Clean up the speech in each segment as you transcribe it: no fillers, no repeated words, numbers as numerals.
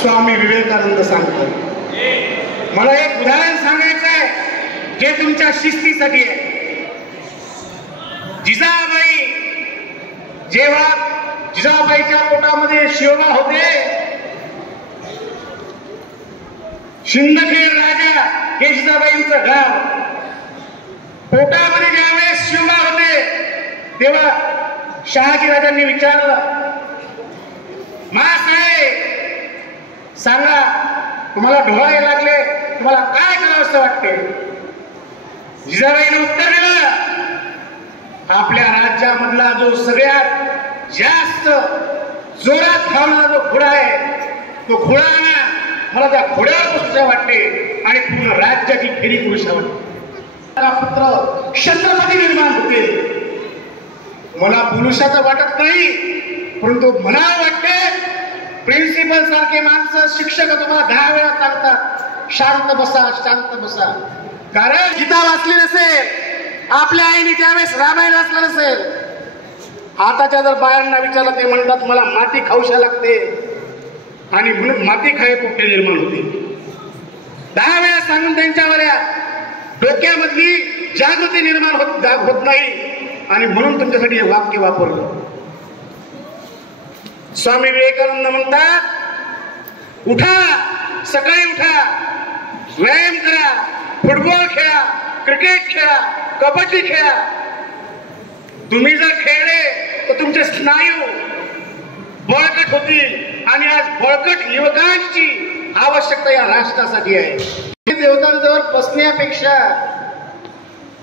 स्वामी विवेकानंद सांगतात. मला एक उदाहरण सांगायचं आहे जे तुमच्या शिस्तीसाठी आहे. जिजाबाई जेव्हा जिजाबाईच्या पोटामध्ये शिवबा होते, शिंदखेड राजा हे जिजाबाईंचं गाव, पोटामध्ये ज्यावेळेस शिवबा होते तेव्हा शहाजी राजांनी विचारलं, मासाहेब सांगा तुम्हाला ढोळायला लागले, तुम्हाला काय करावं असं वाटते? जिजाबाईने उत्तर दिलं, आपल्या राज्यामधला जो सगळ्यात जास्त जोरात धावणारा जो घोडा आहे तो घोडा ना, मला त्या घोड्यावर बसूशा वाटते आणि पूर्ण राज्याची फेरी करूशा वाटते. पुत्र छत्रपती निर्माण होते. मला पुरुषाचं वाटत नाही, परंतु मला वाटते प्रिन्सिपल सारखे माणसं शिक्षक तुम्हाला 10 वेळा सांगतात शांत बसा शांत बसा. कारण गीता वाचली नसेल, आपल्या आईने त्यावेळेस रामायण वाचलं नसेल. आताच्या जर बायांना विचारलं ते म्हणतात मला माती खाऊशा लागते आणि म्हणून माती खाय पोटे निर्माण होते. 10 वेळा सांगून त्यांच्यावर डोक्यामधली जागृती निर्माण होत नाही आणि म्हणून तुमच्यासाठी हे वाक्य वापरलं. स्वामी विवेकानंद म्हणतात, उठा, सकाळी उठा, व्यायाम करा, फुटबॉल खेळा, क्रिकेट खेळा, कबड्डी खेळा. तुम्ही जर खेळले तर तुमचे स्नायू बळकट होतील आणि आज बळकट युवकांची आवश्यकता या राष्ट्रासाठी आहे. देवतांजवळ बसण्यापेक्षा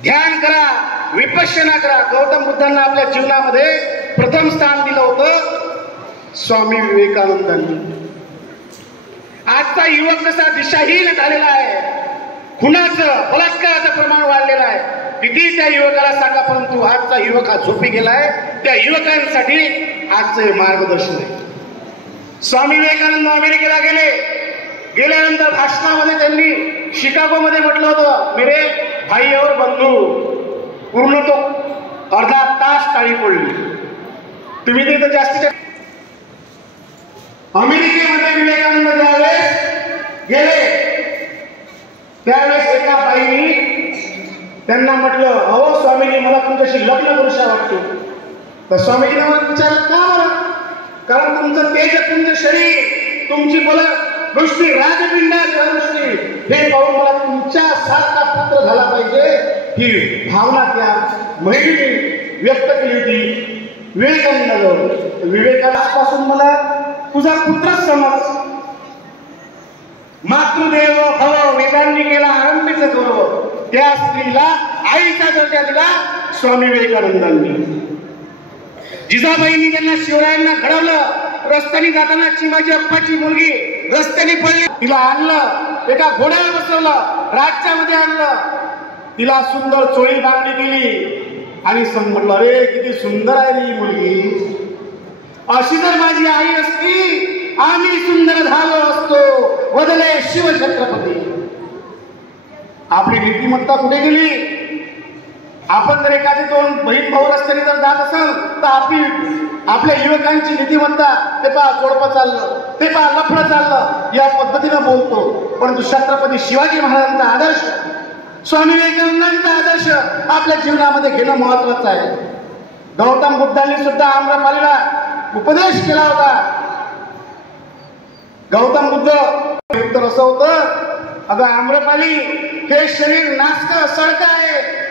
ध्यान करा, विपश्यना करा. गौतम बुद्धांना आपल्या जीवनामध्ये प्रथम स्थान दिलं होतं स्वामी विवेकानंदांनी. आजचा युवक कसा दिशाहीन झालेला आहे, खुनाचं बलात्काराचं प्रमाण वाढलेलं आहे. किती त्या युवकाला सांगा, परंतु आजचा युवक हा झोपी गेलाय. त्या युवकांसाठी आजचं मार्गदर्शन आहे. स्वामी विवेकानंद अमेरिकेला गेल्यानंतर भाषणामध्ये त्यांनी शिकागोमध्ये म्हटलं होतं, मेरे भाई और बंधू. पूर्ण तो अर्धा तास टाळी पडली. तुम्ही तिथं जास्तीच्या अमेरिकेमध्ये विवेकानंद ज्यावेळेस गेले त्यावेळेस एका बाईनी त्यांना म्हटलं, अहो स्वामीजी मला तुमच्याशी लग्न करूशा वाटतो. तर स्वामीजीने मला विचारलं, का बरं? कारण तुमचं तेजपुंज शरीर, तुमची दृष्टी राजपिंडाच्या दृष्टी हे पाहून मला तुमच्या सारखा पुत्र झाला पाहिजे ही भावना त्या महिलेने व्यक्त केली होती विवेकानंद. विवेकानंदापासून मला तुझा पुत्र समज. मातृदेव भव वेदांनी केला आरंभीच गौरव, त्या स्त्रीला आईचा दर्जा दिला स्वामी विवेकानंदांनी. जिजाबाईंनी त्यांना शिवरायांना घडवलं. रस्त्याने जाताना चिमाजी अप्पाची मुलगी रस्त्याने पडली, तिला आणलं, एका घोड्यावर बसवलं, राज्यामध्ये आणलं, तिला सुंदर चोळी बांधणी केली आणि म्हटलं, अरे किती सुंदर आहे ही मुलगी, अशी जर माझी आई असती आम्ही सुंदर झालो असतो, वदले शिवछत्रपती. आपली नीतिमत्ता कुठे गेली? आपण जर एखादी 2 बहीण भाऊ रस्त्याने जर जात असाल तर आपल्या युवकांची नीतिमत्ता, ते पहा जोडपं चाललं, ते पहा लफडं चाललं, या पद्धतीनं बोलतो. परंतु छत्रपती शिवाजी महाराजांचा आदर्श, स्वामी विवेकानंदांचा आदर्श आपल्या जीवनामध्ये घेणं महत्वाचं आहे. गौतम बुद्धांनी सुद्धा आम्रपालीला उपदेश केला होता. गौतम बुद्ध उत्तर असं होतं, अगं आम्रपाली, हे शरीर नासकं सडकं आहे,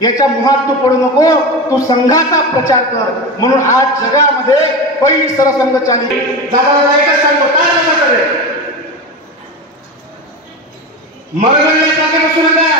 याच्या मुहात तू पडू नको, तू संघाचा प्रचार कर. म्हणून आज जगामध्ये पहिली सरसंघ चालली. एकच सांगतो, काय नका करे, मरगळण्यासाठी बसू नका.